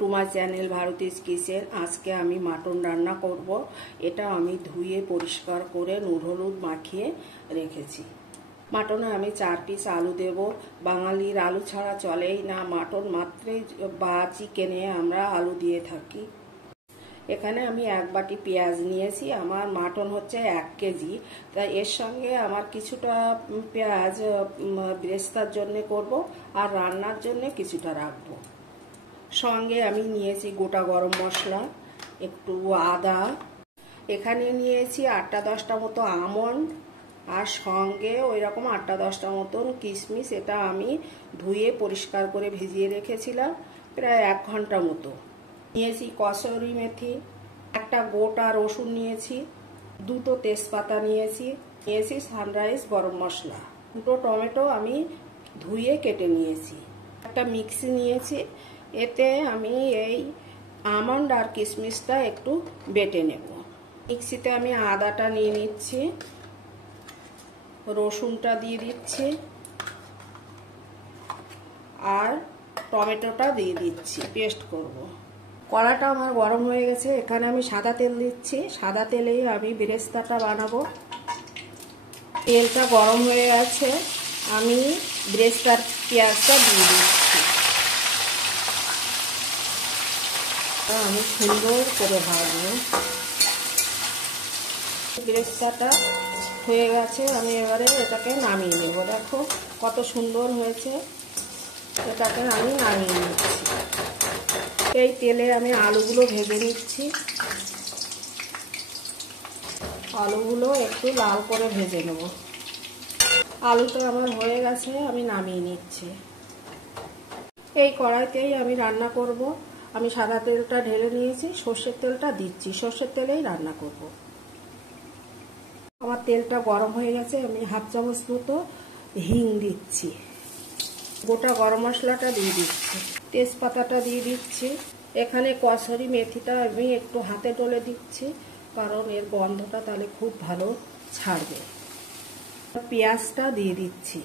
Two my channel Bharti's kitchen. আজকে আমি mutton রান্না করব। এটা আমি ধুয়ে পরিষ্কার করে নুন হলুদ মাখিয়ে রেখেছি। মাটনে আমি 4 পিস আলু দেব। বাঙালির আলু ছাড়া চলেই না, মাটন মাত্রই বা চিকেনে আমরা আলু দিয়ে থাকি। এখানে আমি 1 বাটি পেঁয়াজ নিয়েছি। আমার মাটন হচ্ছে 1 কেজি, তাই এর সঙ্গে আমার কিছুটা পেঁয়াজ বেরেস্তার জন্য করব আর রান্নার জন্য কিছুটা রাখবো। সঙ্গে আমি নিয়েছি গোটা গরম মশলা, একটু আদা, এখানে নিয়েছি 8টা-10টা মতো আমন্ড আর সঙ্গে ওই রকম 8টা-10টা মতন কিশমিশ। এটা আমি ধুয়ে পরিষ্কার করে ভিজিয়ে রেখেছিলাম প্রায় 1 ঘন্টা মতো। নিয়েছি কসুরি মেথি, একটা গোটা রসুন নিয়েছি, 2টো তেজপাতা নিয়েছি, সানরাইজ গরম মশলা, 2টো টমেটো আমি ধুয়ে কেটে নিয়েছি, একটা মিক্সি নিয়েছি। এতে আমি এই আমন্ড আর কিশমিশটা একটু বেটে নেব। মিক্সিতে আমি আদাটা নিয়ে নিচ্ছি, রসুনটা দিয়ে দিচ্ছি আর টমেটোটা দিয়ে দিচ্ছি, পেস্ট করব। কড়াটা আমার গরম হয়ে গেছে, এখানে আমি সাদা তেল দিচ্ছি। সাদা তেলেই আমি বেরেস্তাটা বানাবো। তেলটা গরম হয়ে গেছে, আমি বেরেস্তার পেঁয়াজটা দিয়ে দিচ্ছি। আমি সুন্দর করে ভাজবো। বেরেস্তাটা হয়ে গেছে, আমি এবারে এটাকে নামিয়ে নেব। দেখো কত সুন্দর হয়েছে, এটাকে আমি নামিয়ে নিচ্ছি। এই তেলে আমি আলুগুলো ভেজে নিচ্ছি। আলুগুলো একটু লাল করে ভেজে নেব। আলুটা আমার হয়ে গেছে, আমি নামিয়ে নিচ্ছি। এই কড়াইতেই আমি রান্না করব। আমি সাদা তেলটা ঢেলে নিয়েছি, সর্ষের তেলটা দিচ্ছি। সর্ষের তেলেই রান্না করব। আমার তেলটা গরম হয়ে গেছে, আমি 1/2 চামচ মতো হিং দিচ্ছি, গোটা গরম মশলাটা দিয়ে দিচ্ছি, তেজপাতাটা দিয়ে দিচ্ছি। এখানে কসুরি মেথিটা আমি একটু হাতে ডলে দিচ্ছি, কারণ এর গন্ধটা তাহলে খুব ভালো ছাড়বে। পেঁয়াজটা দিয়ে দিচ্ছি।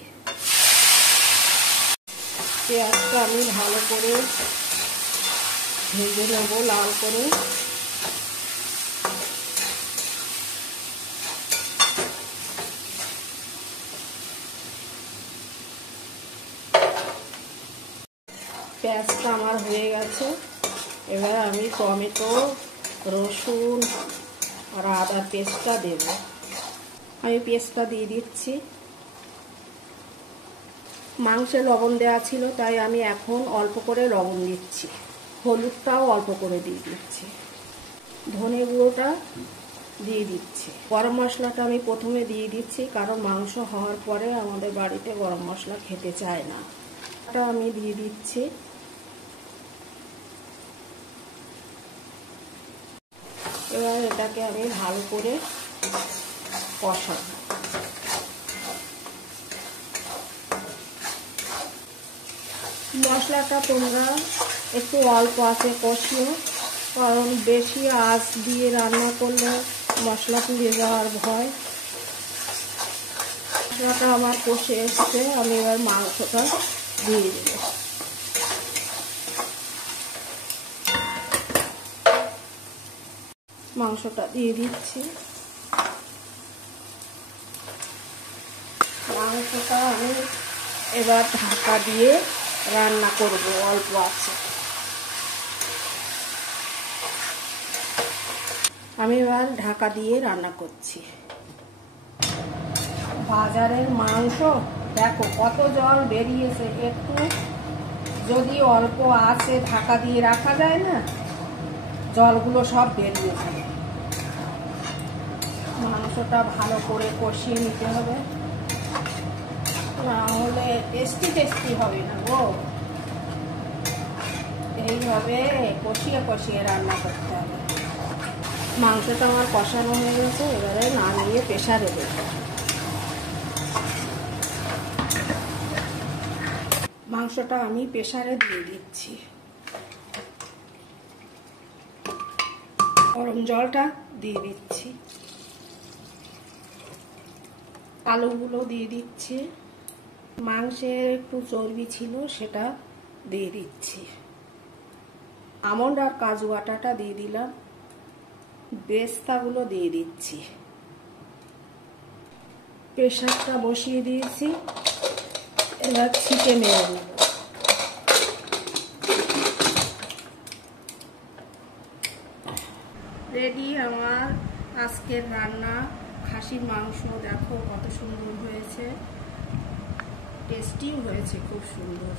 পেঁয়াজটা আমি ভালো করে ভেজে নেব লাল করে। পেঁয়াজটা আমার হয়ে গেছে, এবার আমি টমেটো, রসুন আর আদার পেস্টটা দেব। আমি পেস্টটা দিয়ে দিচ্ছি। মাংসে লবণ দেওয়া ছিল, তাই আমি এখন অল্প করে লবণ দিচ্ছি। হলুদটাও অল্প করে দিয়ে দিচ্ছি। ধনে গুঁড়োটা দিয়ে দিচ্ছি। গরম মশলাটা আমি প্রথমে দিয়ে দিচ্ছি, কারণ মাংস হওয়ার পরে আমাদের বাড়িতে গরম মশলা খেতে চায় না। এটা আমি দিয়ে দিচ্ছি। এবার এটাকে আমি ভালো করে কষাবো। মশলাটা তোমরা একটু অল্প আঁচে কষিও, কারণ বেশি আঁচ দিয়ে রান্না করলে মশলা পুড়ে যাওয়ার ভয়। মশলাটা আমার কষে এসছে, আমি এবার মাংসটা দিয়ে দেব। মাংসটা দিয়ে দিচ্ছি। মাংসটা আমি এবার ঢাকা দিয়ে রান্না করব অল্প আছে। আমি এবার ঢাকা দিয়ে রান্না করছি। বাজারের মাংস দেখো কত জল বেরিয়েছে, একটু যদি অল্প আছে ঢাকা দিয়ে রাখা যায় না, জলগুলো সব বেরিয়ে যাবে। মাংসটা ভালো করে কষিয়ে নিতে হবে, না হলে টেস্টি হবে না গো। এইভাবে কষিয়ে কষিয়ে রান্না করতে হবে। মাংসটা আমার কষানো হয়ে গেছে, এবারে নামিয়ে প্রেসারে দেব। মাংসটা আমি প্রেসারে দিয়ে দিচ্ছি। গরম জলটা দিয়ে দিচ্ছি। আলুগুলো দিয়ে দিচ্ছি। মাংসের একটু চর্বি ছিল, সেটা দিয়ে দিচ্ছি। আমন্ড আর কাজু আটাটা দিয়ে দিলাম, বেস্তাগুলো দিয়ে দিচ্ছি। প্রেসারটা বসিয়ে দিয়েছি, এবার ছিটে মেরে নেব। রেডি আমার আজকের রান্না। খাসির মাংস দেখো কত সুন্দর হয়েছে, টেস্টিও হয়েছে, খুব সুন্দর।